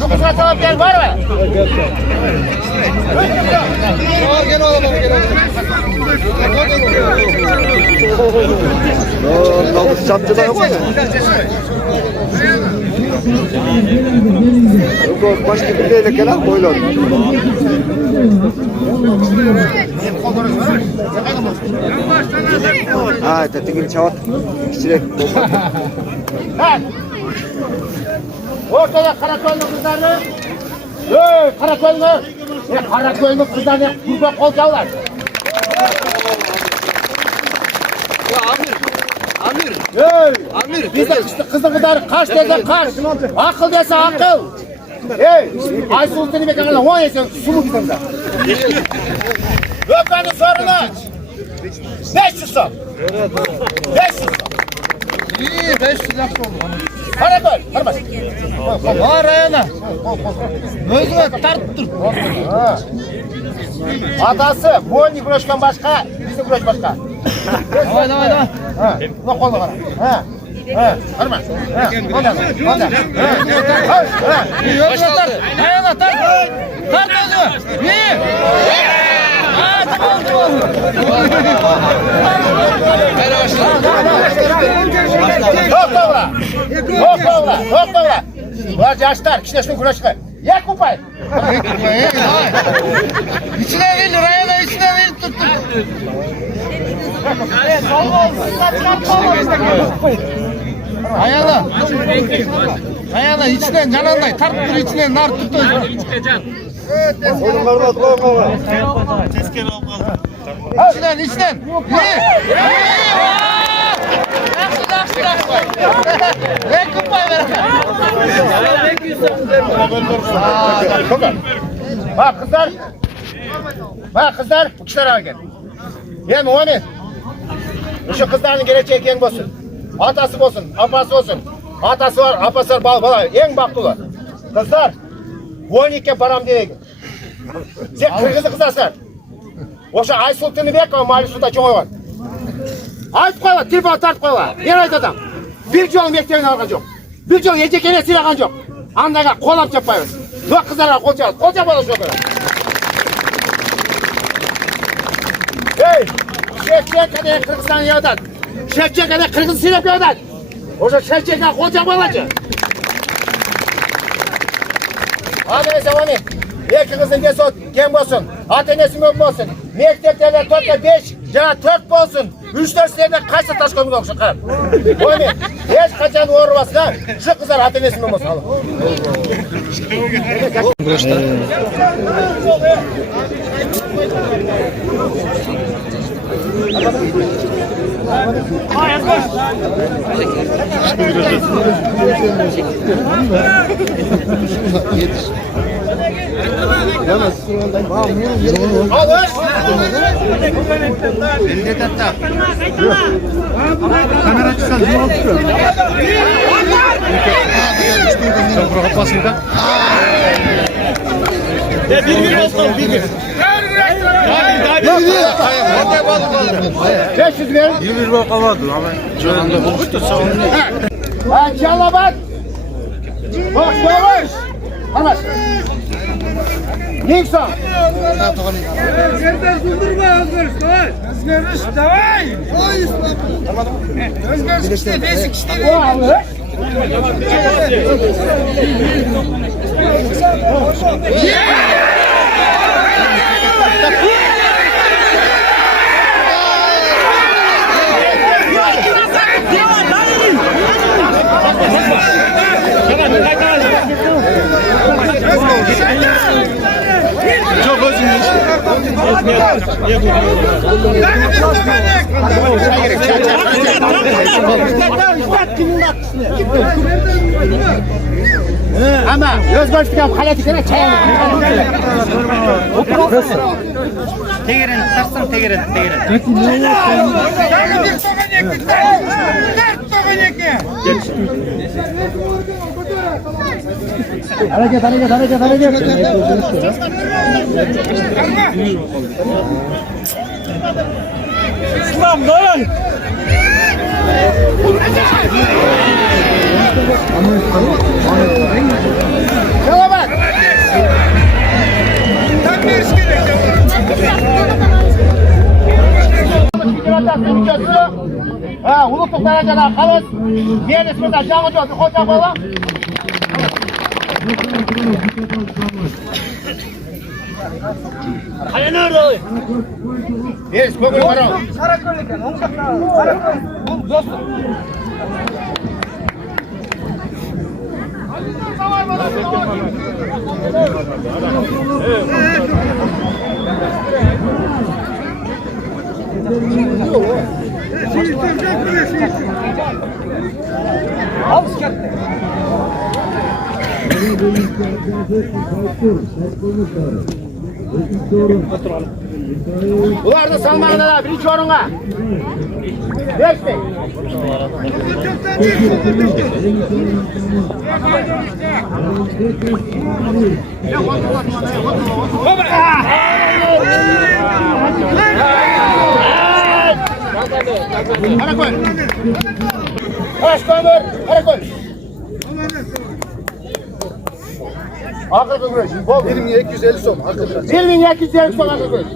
Dokuzuna cevap gel var mı? Gel oğlum gel. Dokuz çapçı da yok mu? Yok başka bir de gelen koyuyor. Ha, tetikini çavat. İçine. Ortada Karakoyunlu kızlarını. Karakoyunlu. Karakoyunlu kızlarını kurban kolcağlar. Amir. Biz de kızın kızları kaç dese kaç. Akıl dese akıl. Aysultan'ı bekarlar 10 yesen sulu bizimde. Gökhan'ın sorunu 500 son. 500 son. İyi 500 laf oldu. Karakoy, karbaş. Var ayağına. Özüme tarttır. Atası, Boni Groşkan başka, bizim Groş başka. Davay. Ne kolu var? Karma. Ondan. Özüme tart. Ayağına tart. Tart özüme. İyi. Tamam. Yok davra. Var yaşlar, kişileşme güreşme. Yak kupay. İçine gelir, ayağına içine gelir tuttum. Ayağına içine cananday, tarttır içine nar tuttu. Oğlum karma, İçten. İyi. Ne kupay ver. Bak kızlar, bu kişilere gel. Yani o ne? Şu kızların geleceği kim olsun? Atası olsun, apası olsun. Atası var, apası var, bala. En baktılar. Kızlar, 12 param değil. Sen kırgızı kızarsın. Oşa Aysultan'ı bek ama mali suda çoğu var. Ayıp koyma, telefonu tart koyma. Yer ayıt adam. Bir yol mekteğini algan yok. Bir yol yiyecek yine silahgan yok. Andaga kolap yapmayız. Yok kızlara kolça, kolça bana şu kadar. Hey! Şevçek kadar Kırgızistan yağdan. Şevçek kadar Kırgız silahı yağdan. Oşa şevçekten kolça balacı. Hadi mesela onu. İki kızın gem olsun. Atenesi mi olsun. Mekteplerden 4'te 5, ya 4 olsun. 3-4 senede kaçta taş koymuş olsun kar. O ne? Hiç kaçan uğurmasına şu kızlar atenesi mi olsun. Kamera çıksan zoom tutuyor. Bir olsun, bir. 500 ver. 100 lira kalmadı ama. Canında bulmuş da savundu. Ha Çalabat. Bak yavaş. Kardeş. Neyse. Özgürüz durdurma Özgürüz. Özgürüz davay. Özgürüz işte basic işte. O alır. Çok özür Ama Özbekistan halatına çay. Tegerin tarsın tegerin. Hareket. İslam dayan. Selamat. Uluttuk derecede kalız. Diğer ismi de Canıcı bir koca bola. Hani nerede o? Yes, kokuyu var o. Karaköylüken, Ongak'ta, Karaköy, bu dostum. Al bisikletle. Ularni salmağına birinci orunga. Geçti. Karakoy. Başkanlar, Karakoy. Akıllı güreş. 1250 son. Arkadaşlar. 1250 son akıllı güreş.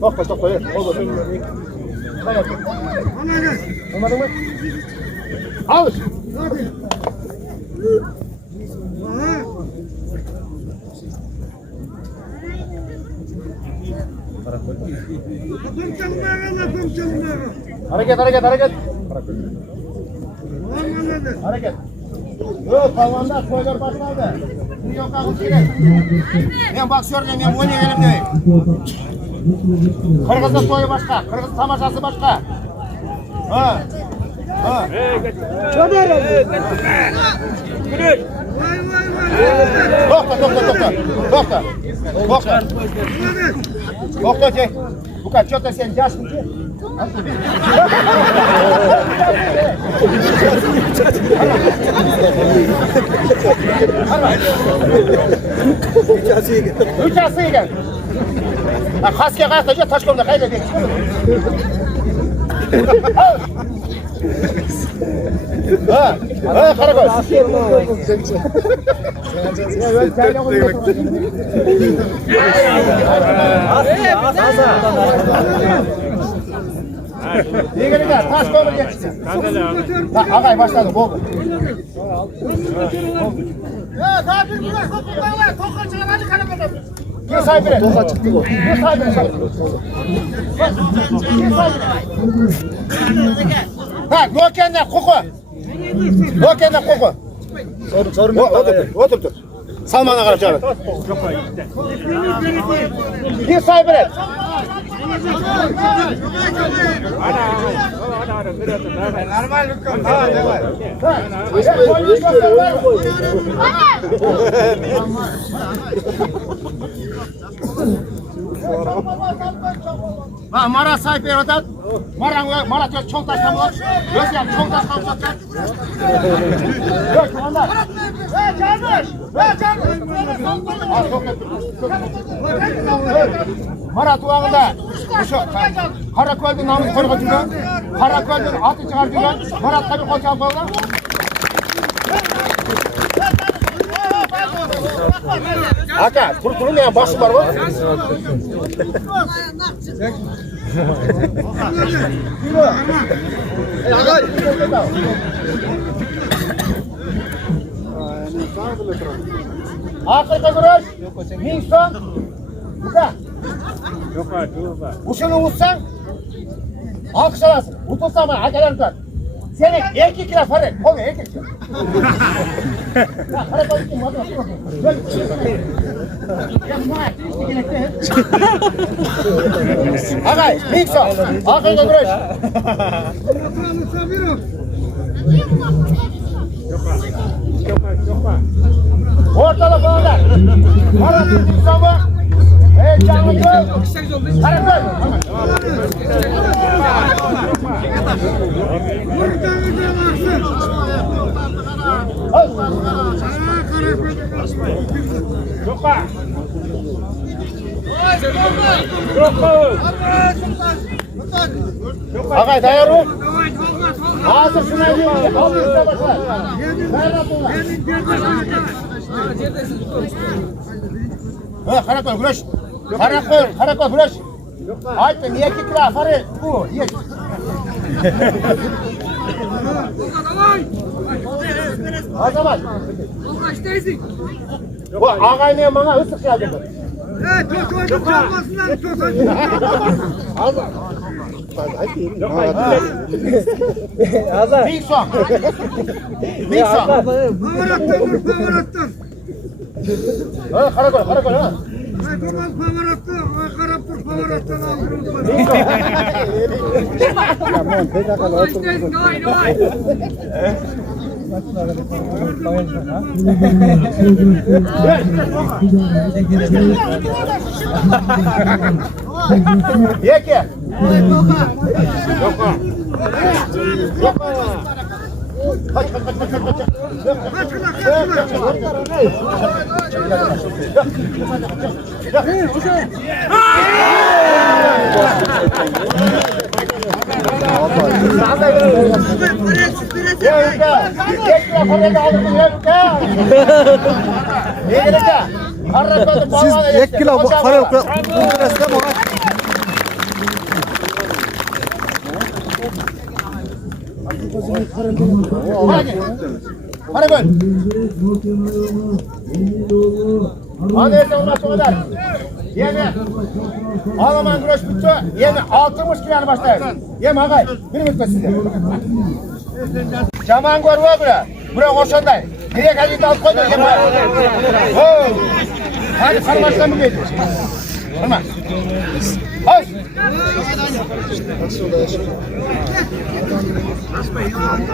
Tokla tokla ver. Olur. Hayır. Olmadı mı? Al. Hareket hareket hareket. Hareket. Yok kalmanlar koylar başladı. Bu yok akıl şeyler. Ben boksörüm ben oynayalım değil. Kırgız'ın toyu başka, Kırgız tamaşası başka. Ha. Ha. Tokla tokla tokla. Tokla. Tokla. Tokla çek. Bu kadar çok da sen yaşlı ki. Üç asıya gel. Kaskıya kalkacak taş koluna kaybedecek. Ha, ha Karakoy. Yine gel, taş koluna geçsin. Ağay başladı, oldu. Ya daha bir güne sokaklar, tokacılar hadi Karakoy'da. Bir sahibine. Toka çıktı bu. Bir sahibine. Bir sahibine. Ha, Gökhan'da koku. Gökhan'da koku. Sorun yok. Otur. Salman'a karşı abi. Bir sahibine. Normal bir konu. Ha, ha, mara sahip yaradan, mara çok taş tamam. Gözler çok taş tamam. Yok, onlar. Canmış. Mara tuğağında, Karakoy'un namı korkutuyor. Karakoy'un atı çıkartıyor. Mara tabi koçan falan. Aka, kurtulun ya başı var mı? Akırka güreş, Nilsson, Buka. Uşunu vursan, alkış alasın. Utulsan bana, acelen tutar. Seni erkek ile farı, kolu erkek. Ya, para koy kim? Hadi bakayım. Agay, Nilsson, akırka güreş. Ortalık bağlar. Para Nilsson bu. Canlı göl. Karaköy. Agay dayar mı? Hazır şuna yiyin. Al üstüne başla. Nerede bunlar? Karakol güreş. Karakol güreş. Haydi niye kikra farı bu. Ye. Azamat. Bu ağaynaya bana ısık geldi. Çocuk çalmasından çocuk. Big song. Big song. Pavarattın. Karakol ha. Ay babam pavarattı. Ay karaptır pavarattan aldırıldı. Ye ki. Yok. Kaç. Siz 2 kilo para yok. Resmen var. Hadi böl. Hadi sen ona kadar. Yeme. Ağlaman güreş bitti. Yeme. 60 kilo başlayın. Yeme ağay. Bir müddet size. Caman gör o bura. Bura koşanday. Direkt hadi alıp koy da yeme. Hadi karmaşla mı geldi? Karma. Hoş.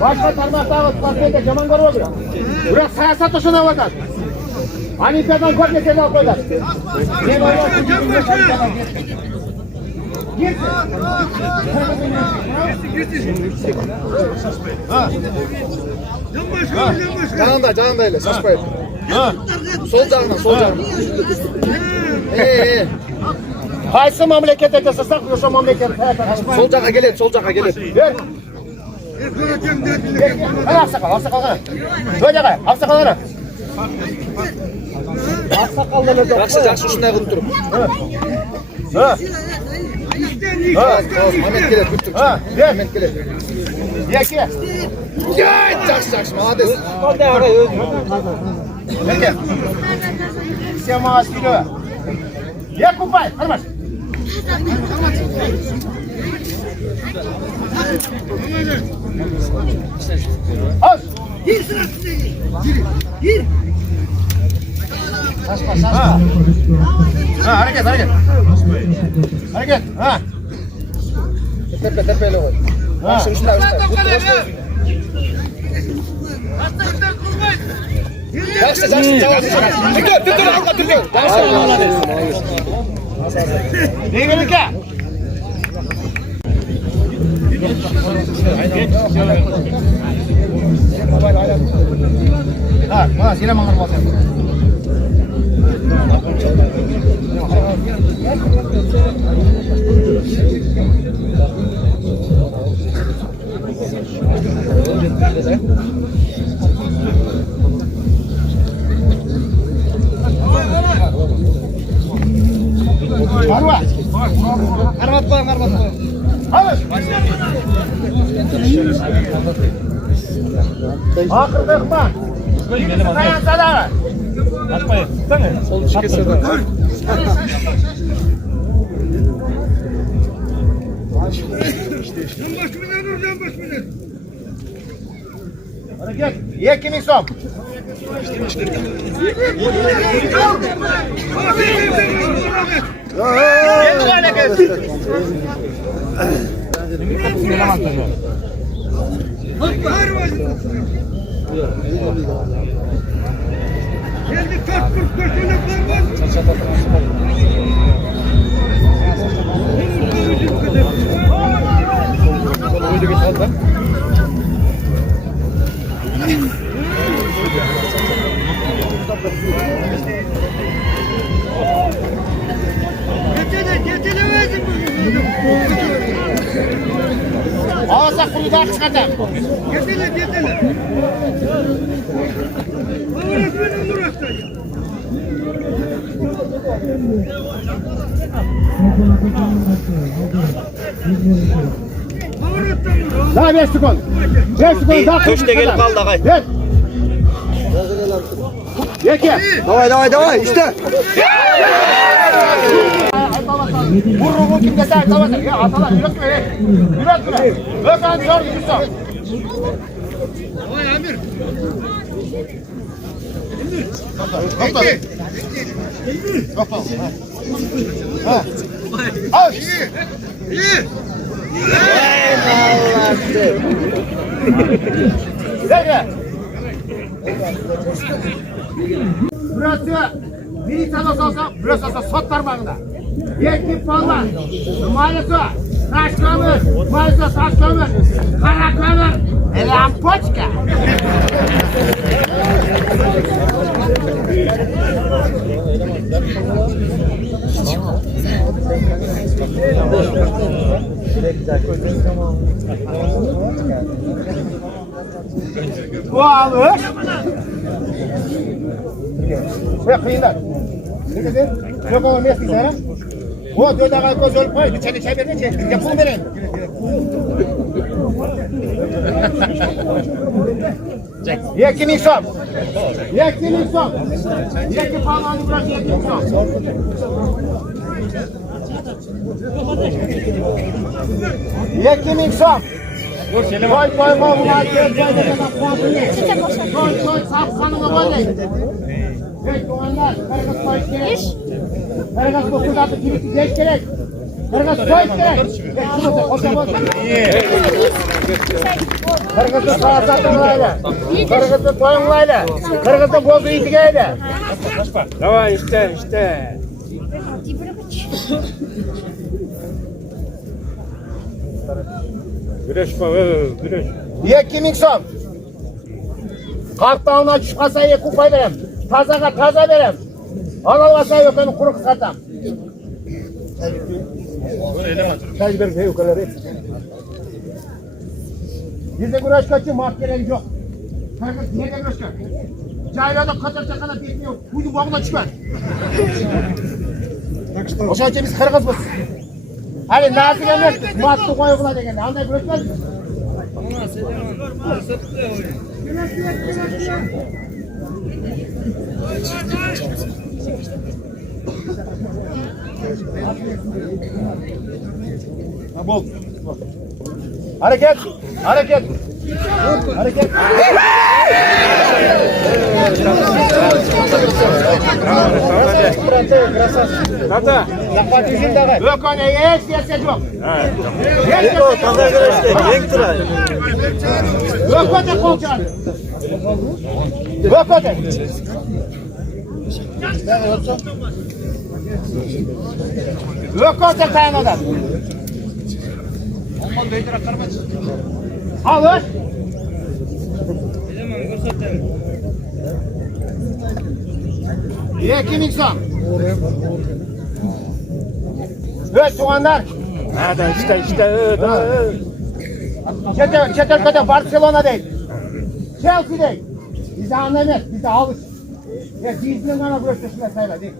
Başka parmakta parkede caman gör o bura. Bura sayasat hoşuna bakar. Anikadan kork yeterli al koylar. Yeme ağay. Git. Canında öyle saçmayın. Sol canına. Haysı memlekete kesesak şu memleket. Sol cana gelin. Ver. Hadi afsakal. Böyle gel, afsakallara. Jakşı şunday kılıp durup. Ha. Ahmet gelir, tuttur. Ha, Ahmet gelir. Ye ki. Jakşı, malades. Peki. Sen maaş kilo. Ye kupay, karmaş. Az. Gir sırasına gir. Ha, hareket. Hareket, ha. Tepe öyle koy. Jakşı şunday. Jakşı. Tuttur. Ne gerek ya? Ha, bana sile mangar basın. Arva. Arvat koyun. Alış. Akırdıkma. Kayan sadara. Açmayın. Sol çıkırsa da. Hareket. Ye kimin som? Geldi tak kurt koşuna parmak. Getilemezdim. Alsak bunu daha çıkartalım. Yedele, yedele. Pavarat benim burası. Pavarattan vur. Daha 5 sekund. 5 sekund daha. Köşte gelip kaldı ağay. Gel. Yeki. Давай, işte. Vurur bu kimde sen tamam. Ya atalar yürütme. Yürütme. Ökan zor yürüsün. Vay Amir. Kapat. Kapat. Ha. Al. İyi. Gel. Burası bir tane olsa burası olsa sot parmağında. Yekip ballar, maalesef taş kömür, maalesef taş kömür, kara kömür, lampoçka. Bu alır. Ve kıyınlar. Ne dedin? Yok ama ne istiyorsun? O dört ağay göz olup koy. İçeri çevirme çek. Yapın verin. Yekin insan. Yekin insan. Yekin parmağını bırak yekin insan. Yekin insan. Koy koy koy. Koy sapsanına böyle. Evet doğanlar. Karagaz koy gerek. Karagaz kokudatı kilitli geç gerek. Karagaz koy gerek. Karagaz'ın sağsatınlayla. Karagaz'ın koyunlayla. Karagaz'ın bozu itigeyle. Давай işte. Güreş güreş. Yekin insan. Kartağına çıkasa ye kupay verem. Tazaga taza verem. Alalmasa yok onu kuru kısatam. Çay verin yukarıları. Bizde güreş kaçı mahkeleri yok. Karagaz nerede güreş kaç? Caylada kaçar çakana bitmiyor. Buydu bağına çıkar. O şahçe biz Karagaz basın. Hani nazik emez, matlı koyukla degende. Anday güreşmez mi? Bol. Hareket. Hareket. Hareket. Tata. Yok ona hiç siyaset yok. Taza güreşte, yenk tıray. Yok ona kolçan. Yok ona. Yok ona kayan adam. Alır. Yekin insan. Evet soğanlar. Hadi işte. Çetel ülkede Barcelona değil. Chelsea değil. Bize anlamet, bize alış. Ya bizden ana burasına sayılar değil.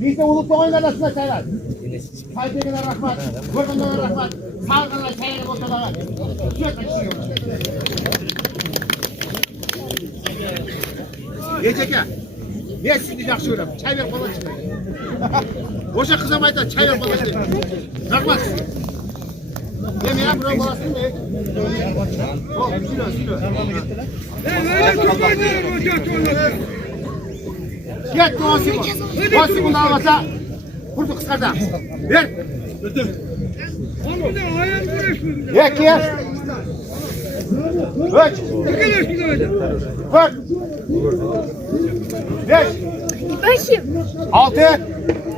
Bizde ulukta oynadasına sayılar. Saydığına rahmat, gördüğüne rahmat, sağlığına sayılar ortada. Sürekli çıkıyor. Yiyecek ya. Ne sizi yaxşı görəm? Çay ver falan çıkıyor. Boşa kızamaydı, çay ver falan çıkıyor. Rahmat. Yemeğe buranın balasını da et. Oh, silo. Öyle tutmayın hocam tuvalet. Git 10 sekund. 10 sekund almasa kurdu kıskarda. Ver. Ama da ayağım güreşmiyor. Yek ye. 3. Arkadaş bir de 4. 5. Bakayım. 6.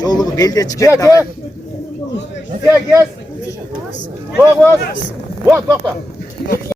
Çoğulu belli çıkacak. 7. 8. 9. Bak.